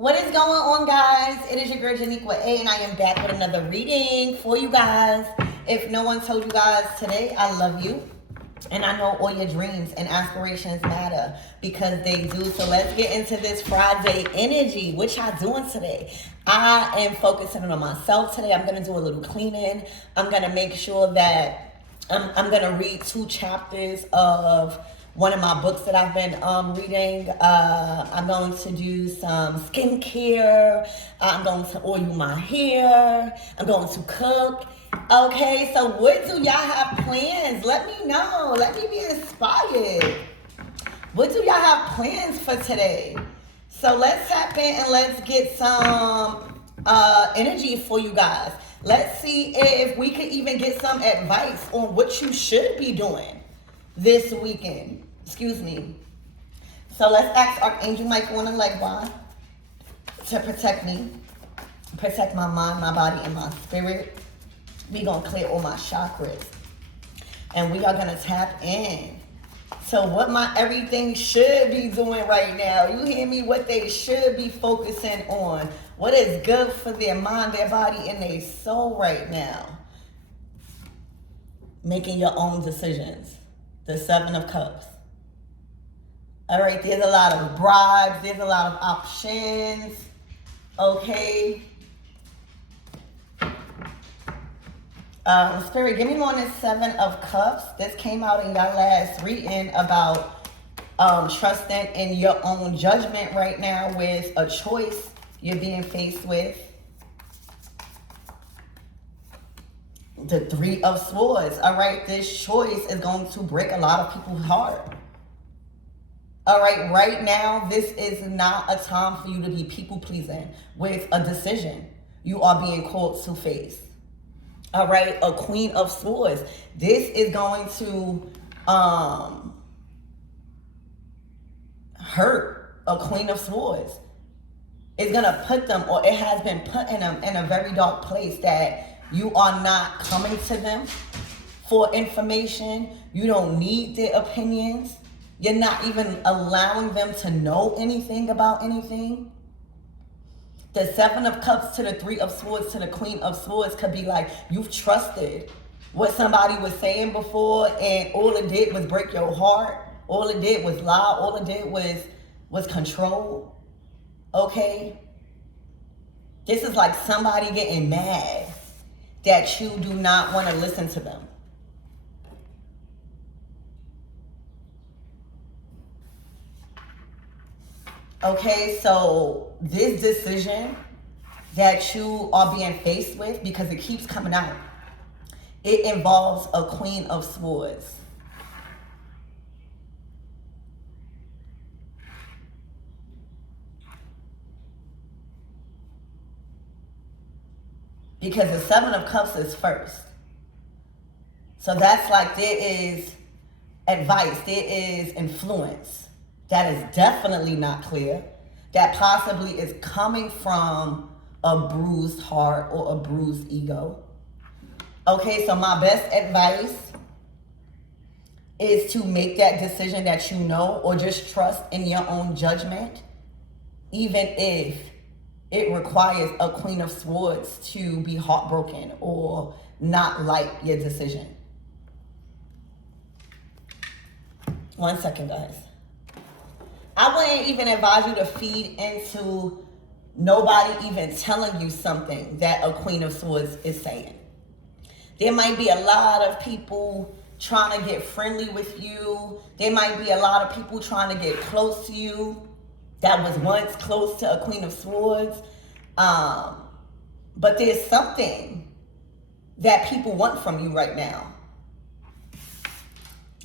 What is going on, guys? It is your girl Janiqua A, and I am back with another reading for you guys. If no one told you guys today, I love you. And I know all your dreams and aspirations matter because they do. So let's get into this Friday energy. What y'all doing today? I am focusing on myself today. I'm going to do a little cleaning. I'm going to make sure that I'm going to read 2 chapters of one of my books that I've been reading. I'm going to do some skincare. I'm going to oil my hair. I'm going to cook. Okay, so what do y'all have plans? Let me know. Let me be inspired. What do y'all have plans for today? So let's tap in and let's get some energy for you guys. Let's see if we could even get some advice on what you should be doing this weekend. Excuse me. So let's ask Archangel Michael on the leg why to protect me, protect my mind, my body, and my spirit. We gonna clear all my chakras, and we are gonna tap in. So what my everything should be doing right now? You hear me? What they should be focusing on? What is good for their mind, their body, and their soul right now? Making your own decisions. The 7 of Cups. All right, there's a lot of bribes. There's a lot of options. Okay. Spirit, give me on this 7 of Cups. This came out in your last reading about trusting in your own judgment right now with a choice you're being faced with. The 3 of Swords. All right, this choice is going to break a lot of people's heart. All right, right now, this is not a time for you to be people-pleasing with a decision you are being called to face. All right, a Queen of Swords. This is going to hurt. A Queen of Swords is going to put them, or it has been put in a very dark place that you are not coming to them for information. You don't need their opinions. You're not even allowing them to know anything about anything. The 7 of Cups to the 3 of Swords to the Queen of Swords could be like you've trusted what somebody was saying before, and all it did was break your heart. All it did was lie. All it did was control. Okay? This is like somebody getting mad that you do not want to listen to them. Okay, so this decision that you are being faced with, because it keeps coming out, it involves a Queen of Swords. Because the 7 of Cups is first. So that's like there is advice, there is influence. That is definitely not clear. That possibly is coming from a bruised heart or a bruised ego. Okay, so my best advice is to make that decision that you know, or just trust in your own judgment, even if it requires a Queen of Swords to be heartbroken or not like your decision. 1 second, guys. I wouldn't even advise you to feed into nobody even telling you something that a Queen of Swords is saying. There might be a lot of people trying to get friendly with you. There might be a lot of people trying to get close to you that was once close to a Queen of Swords. But there's something that people want from you right now.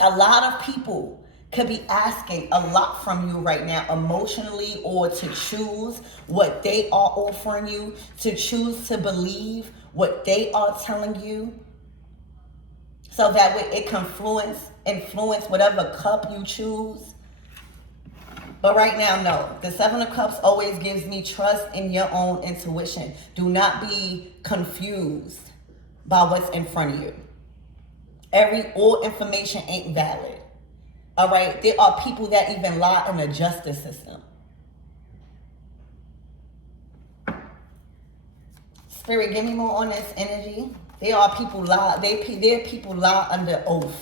A lot of people could be asking a lot from you right now emotionally, or to choose what they are offering you, to choose to believe what they are telling you, so that way it can influence whatever cup you choose. But right now, no. The 7 of Cups always gives me trust in your own intuition. Do not be confused by what's in front of you. All information ain't valid. All right, there are people that even lie in the justice system. Spirit, give me more on this energy. There are people lie. There are people lie under oath.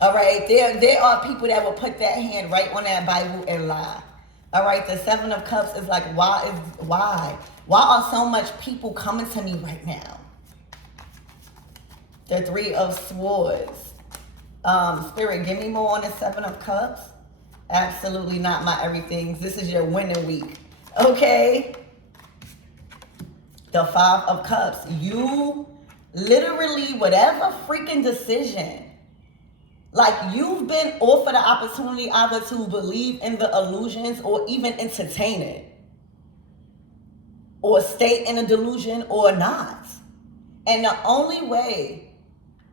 All right. There are people that will put that hand right on that Bible and lie. All right. The Seven of Cups is like, why are so much people coming to me right now? The Three of Swords. Spirit, give me more on the Seven of Cups. Absolutely not my everything. This is your winning week. Okay. The Five of Cups. You literally, whatever freaking decision, like you've been offered the opportunity either to believe in the illusions or even entertain it, or stay in a delusion or not. And the only way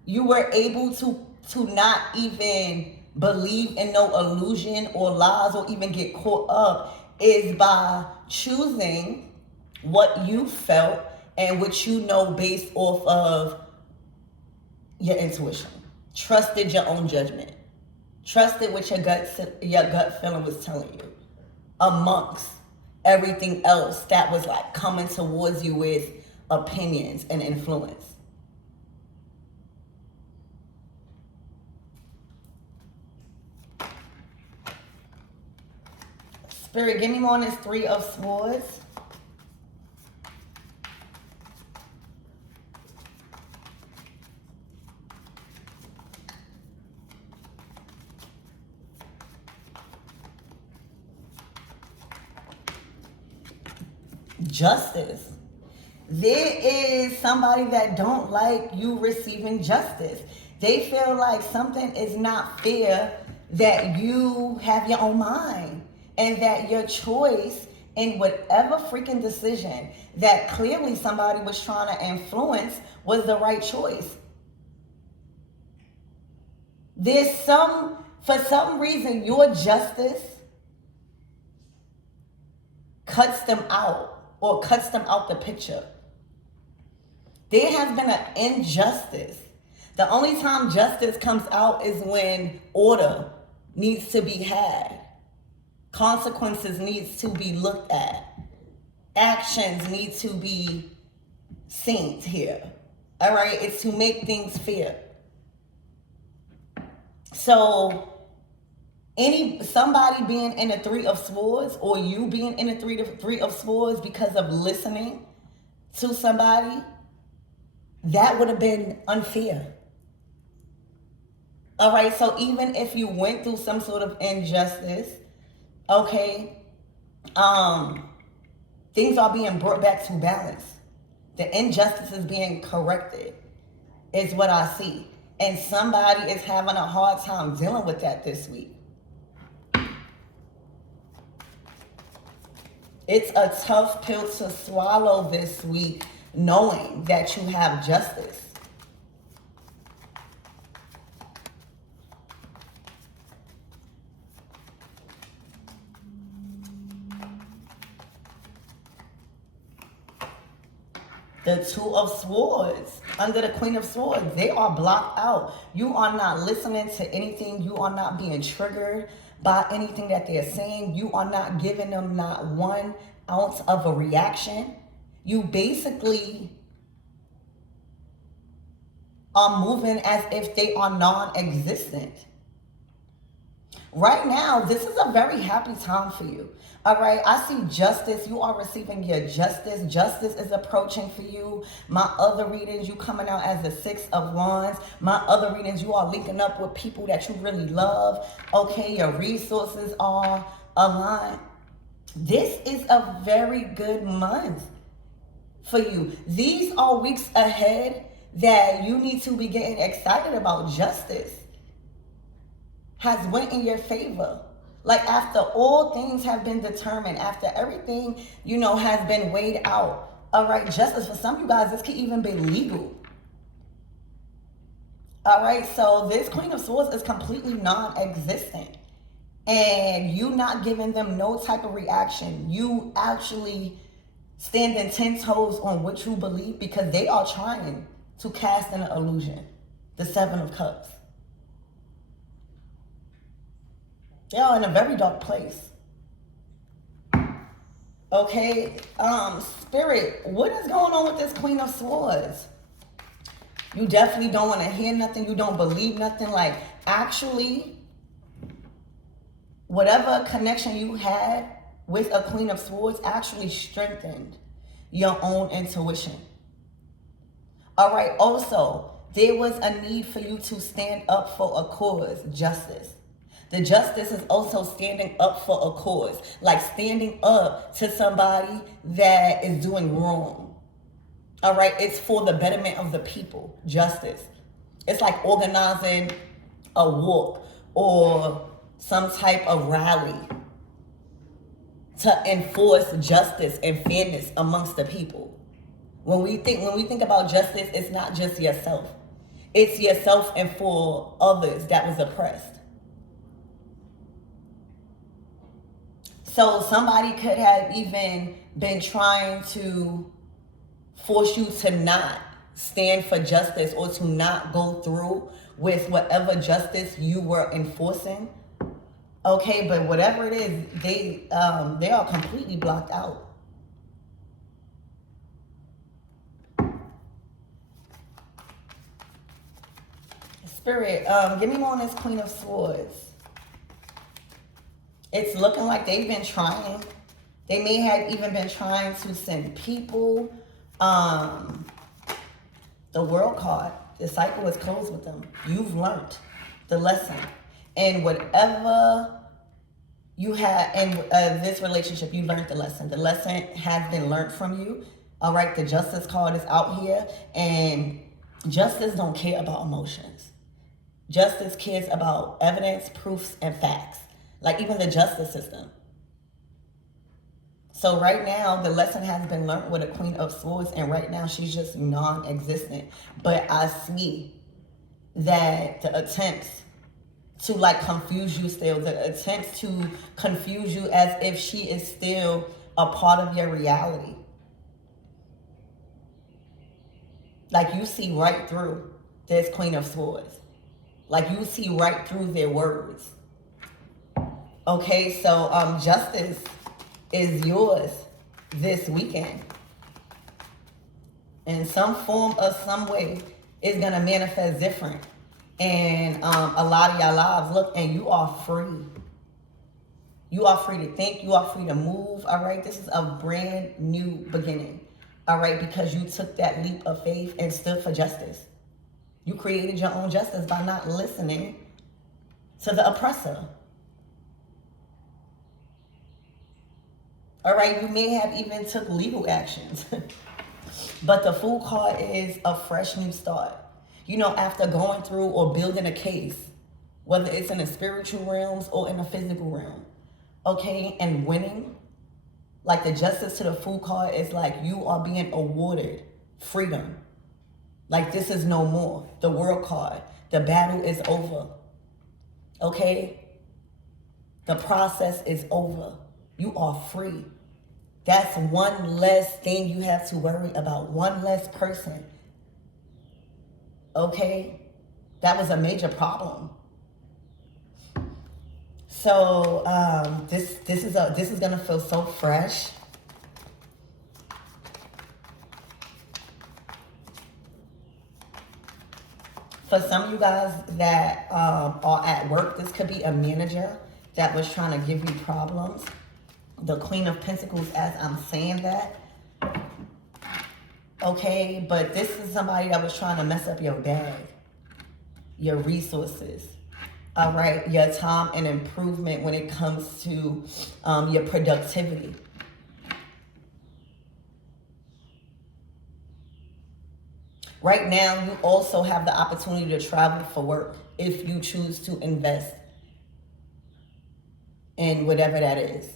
you were able to not even believe in no illusion or lies or even get caught up is by choosing what you felt and what you know based off of your intuition. Trusted your own judgment. Trusted what your gut feeling was telling you. Amongst everything else that was like coming towards you with opinions and influence. Spirit, give me more on this Three of Swords. Justice. There is somebody that don't like you receiving justice. They feel like something is not fair, that you have your own mind and that your choice in whatever freaking decision that clearly somebody was trying to influence was the right choice. For some reason, your justice cuts them out or cuts them out the picture. There has been an injustice. The only time justice comes out is when order needs to be had. Consequences needs to be looked at. Actions need to be seen here. All right? It's to make things fair. So somebody being in a Three of Swords or you being in a three of Swords because of listening to somebody, that would have been unfair. All right, so even if you went through some sort of injustice, okay, things are being brought back to balance. The injustice is being corrected, is what I see. And somebody is having a hard time dealing with that this week. It's a tough pill to swallow this week, knowing that you have justice. The Two of Swords, under the Queen of Swords, they are blocked out. You are not listening to anything. You are not being triggered by anything that they're saying. You are not giving them not 1 ounce of a reaction. You basically are moving as if they are non-existent. Right now, this is a very happy time for you. All right, I see justice. You are receiving your justice. Justice is approaching for you. My other readings, you coming out as the Six of Wands. My other readings, you are linking up with people that you really love. Okay, your resources are aligned. This is a very good month for you. These are weeks ahead that you need to be getting excited about. Justice has went in your favor. Like after all things have been determined, after everything, has been weighed out. All right, justice, for some of you guys, this could even be legal. All right, so this Queen of Swords is completely non-existent. And you not giving them no type of reaction. You actually standing 10 toes on what you believe because they are trying to cast an illusion. The Seven of Cups. They are in a very dark place. Okay, Spirit, what is going on with this Queen of Swords? You definitely don't want to hear nothing. You don't believe nothing. Like, actually, whatever connection you had with a Queen of Swords actually strengthened your own intuition. All right, also, there was a need for you to stand up for a cause, justice. The justice is also standing up for a cause, like standing up to somebody that is doing wrong. All right, it's for the betterment of the people, justice. It's like organizing a walk or some type of rally to enforce justice and fairness amongst the people. When we think about justice, it's not just yourself. It's yourself and for others that was oppressed. So somebody could have even been trying to force you to not stand for justice or to not go through with whatever justice you were enforcing. Okay, but whatever it is, they are completely blocked out. Spirit, give me more on this Queen of Swords. It's looking like they've been trying. They may have even been trying to send people. The World card, the cycle is closed with them. You've learned the lesson. And whatever you had in this relationship, you learned the lesson. The lesson has been learned from you. All right, the Justice card is out here. And justice don't care about emotions. Justice cares about evidence, proofs, and facts. Like even the justice system. So right now, the lesson has been learned with a Queen of Swords, and right now she's just non-existent. But I see that the attempts to like confuse you still, the attempts to confuse you as if she is still a part of your reality. Like you see right through this Queen of Swords. Like you see right through their words. Okay, so justice is yours this weekend. In some form or some way, it's going to manifest different. And a lot of your lives, look, and you are free. You are free to think. You are free to move, all right? This is a brand new beginning, all right? Because you took that leap of faith and stood for justice. You created your own justice by not listening to the oppressor. All right, you may have even took legal actions. But the Fool card is a fresh new start. You know, after going through or building a case, whether it's in the spiritual realms or in the physical realm, okay, and winning, like the Justice to the Fool card is like you are being awarded freedom. Like this is no more. The World card, the battle is over, okay? The process is over. You are free. That's one less thing you have to worry about. One less person. Okay? That was a major problem. So this is gonna feel so fresh. For some of you guys that are at work, this could be a manager that was trying to give you problems. The Queen of Pentacles, as I'm saying that. Okay, but this is somebody that was trying to mess up your bag, your resources, all right, your time and improvement when it comes to your productivity. Right now, you also have the opportunity to travel for work if you choose to invest in whatever that is.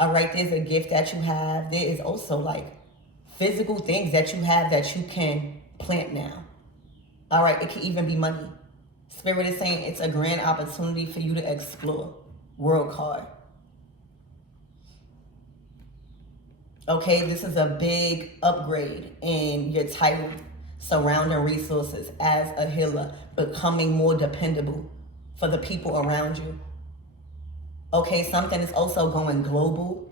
All right, there's a gift that you have. There is also like physical things that you have that you can plant now. All right, it can even be money. Spirit is saying it's a grand opportunity for you to explore. World card. Okay, this is a big upgrade in your title, surrounding resources as a healer, becoming more dependable for the people around you. Okay, something is also going global.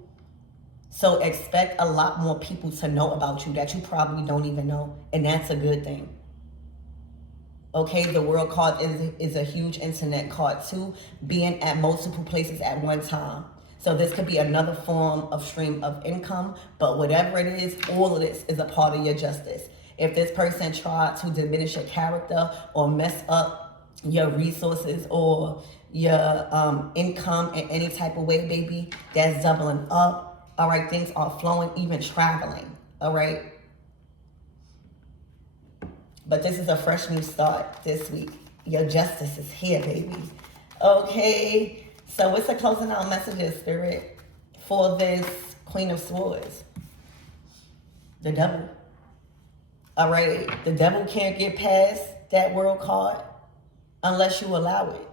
So expect a lot more people to know about you that you probably don't even know. And that's a good thing. Okay, the world card is a huge internet card too, being at multiple places at one time. So this could be another form of stream of income, but whatever it is, all of this is a part of your justice. If this person tried to diminish your character or mess up your resources or your income in any type of way, baby, that's doubling up. All right, things are flowing, even traveling. All right. But this is a fresh new start this week. Your justice is here, baby. Okay. So what's the closing out messages, Spirit, for this Queen of Swords? The devil. All right. The devil can't get past that world card unless you allow it.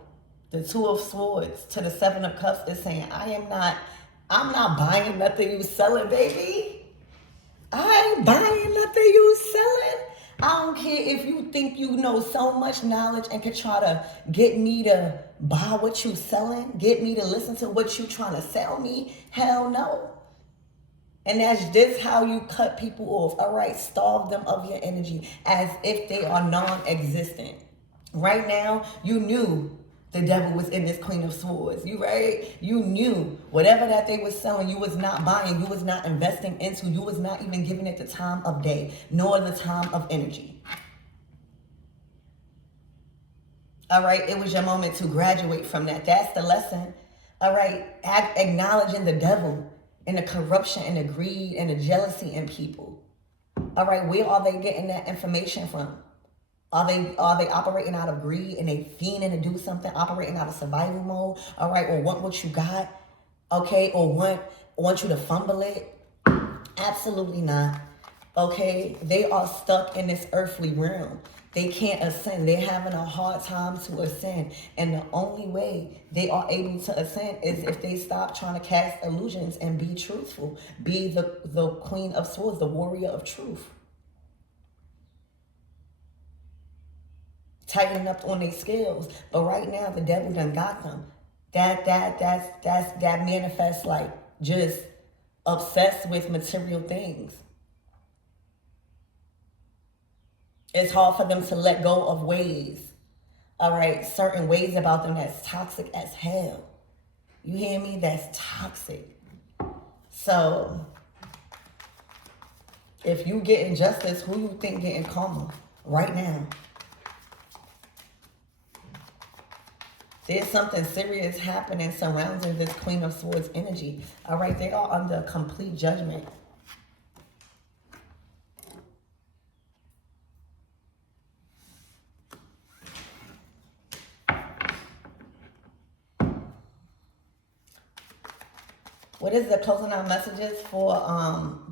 The Two of Swords to the Seven of Cups is saying, I'm not buying nothing you selling, baby. I ain't buying nothing you selling. I don't care if you think you know so much knowledge and can try to get me to buy what you selling, get me to listen to what you trying to sell me. Hell no. And that's just how you cut people off. All right, starve them of your energy as if they are non-existent. Right now, you knew the devil was in this Queen of Swords. You right? You knew whatever that they were selling, you was not buying, you was not investing into, you was not even giving it the time of day, nor the time of energy. All right, it was your moment to graduate from that. That's the lesson. All right, acknowledging the devil and the corruption and the greed and the jealousy in people. All right, where are they getting that information from? Are they operating out of greed and they fiending to do something, operating out of survival mode, all right, or want what you got, okay, or want you to fumble it? Absolutely not, okay? They are stuck in this earthly realm. They can't ascend. They're having a hard time to ascend. And the only way they are able to ascend is if they stop trying to cast illusions and be truthful. Be the Queen of Swords, the warrior of truth. Tighten up on their scales. But right now, the devil done got them. That manifests like just obsessed with material things. It's hard for them to let go of ways. All right, certain ways about them that's toxic as hell. You hear me? That's toxic. So, if you get injustice, who you think getting karma right now? There's something serious happening surrounding this Queen of Swords energy. All right, they are under complete judgment. What is the closing out messages for,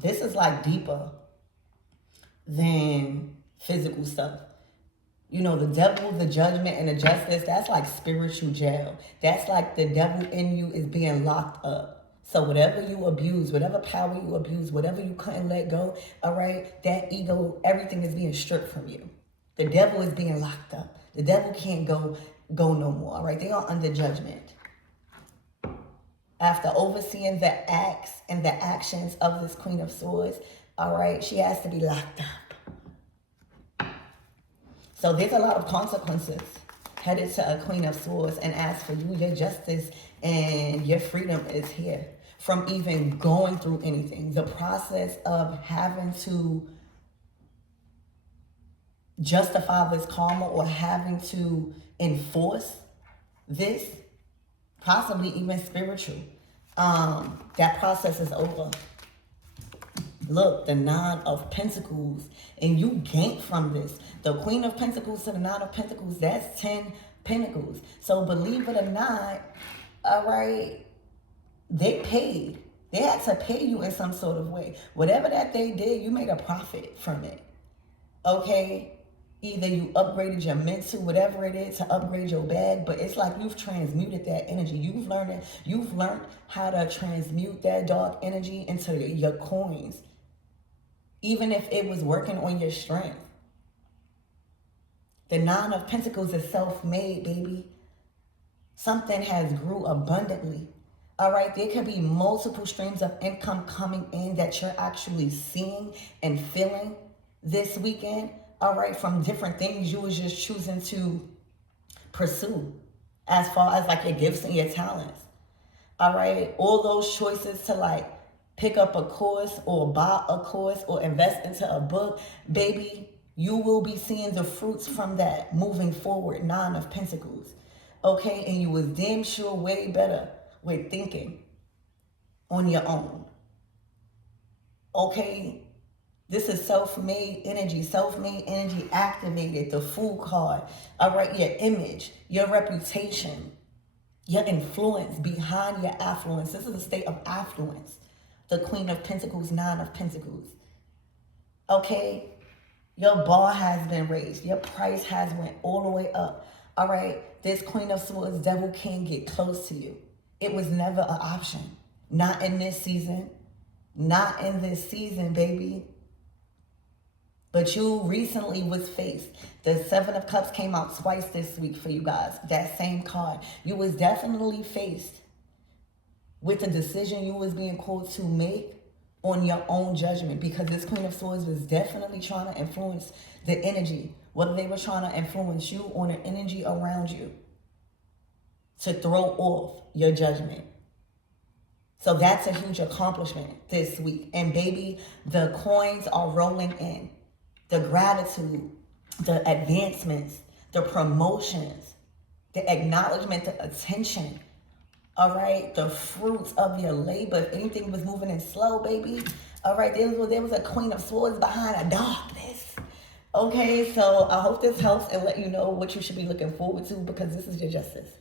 this is like deeper than physical stuff. You know, the devil, the judgment, and the justice, that's like spiritual jail. That's like the devil in you is being locked up. So whatever you abuse, whatever power you abuse, whatever you couldn't let go, all right, that ego, everything is being stripped from you. The devil is being locked up. The devil can't go no more, all right? They are under judgment. After overseeing the acts and the actions of this Queen of Swords, all right, she has to be locked up. So there's a lot of consequences headed to a Queen of Swords. And as for you, your justice and your freedom is here from even going through anything. The process of having to justify this karma or having to enforce this, possibly even spiritual, that process is over. Look, the Nine of Pentacles, and you gain from this. The Queen of Pentacles to the Nine of Pentacles, that's 10 Pentacles. So believe it or not, all right, they paid. They had to pay you in some sort of way. Whatever that they did, you made a profit from it. Okay? Either you upgraded your mental, whatever it is, to upgrade your bag, but it's like you've transmuted that energy. You've learned how to transmute that dark energy into your coins. Even if it was working on your strength. The Nine of Pentacles is self-made, baby. Something has grew abundantly. All right, there could be multiple streams of income coming in that you're actually seeing and feeling this weekend. All right, from different things you was just choosing to pursue as far as like your gifts and your talents. All right, all those choices to like pick up a course or buy a course or invest into a book, baby, you will be seeing the fruits from that moving forward. 9 of Pentacles. Okay, and you was damn sure way better with thinking on your own. Okay, this is self-made energy activated, the Fool card. All right, your image, your reputation, your influence behind your affluence. This is a state of affluence. The Queen of Pentacles, 9 of Pentacles. Okay, your bar has been raised. Your price has went all the way up. All right, this Queen of Swords, devil can't get close to you. It was never an option. Not in this season. Not in this season, baby. But you recently was faced. The 7 of Cups came out twice this week for you guys. That same card. You was definitely faced with the decision you was being called to make on your own judgment, because this Queen of Swords was definitely trying to influence the energy, whether they were trying to influence you or the energy around you to throw off your judgment. So that's a huge accomplishment this week. And baby, the coins are rolling in. The gratitude, the advancements, the promotions, the acknowledgement, the attention. All right, the fruits of your labor. If anything was moving in slow, baby. All right, there was a Queen of Swords behind a darkness. Okay, so I hope this helps and let you know what you should be looking forward to, because this is your justice.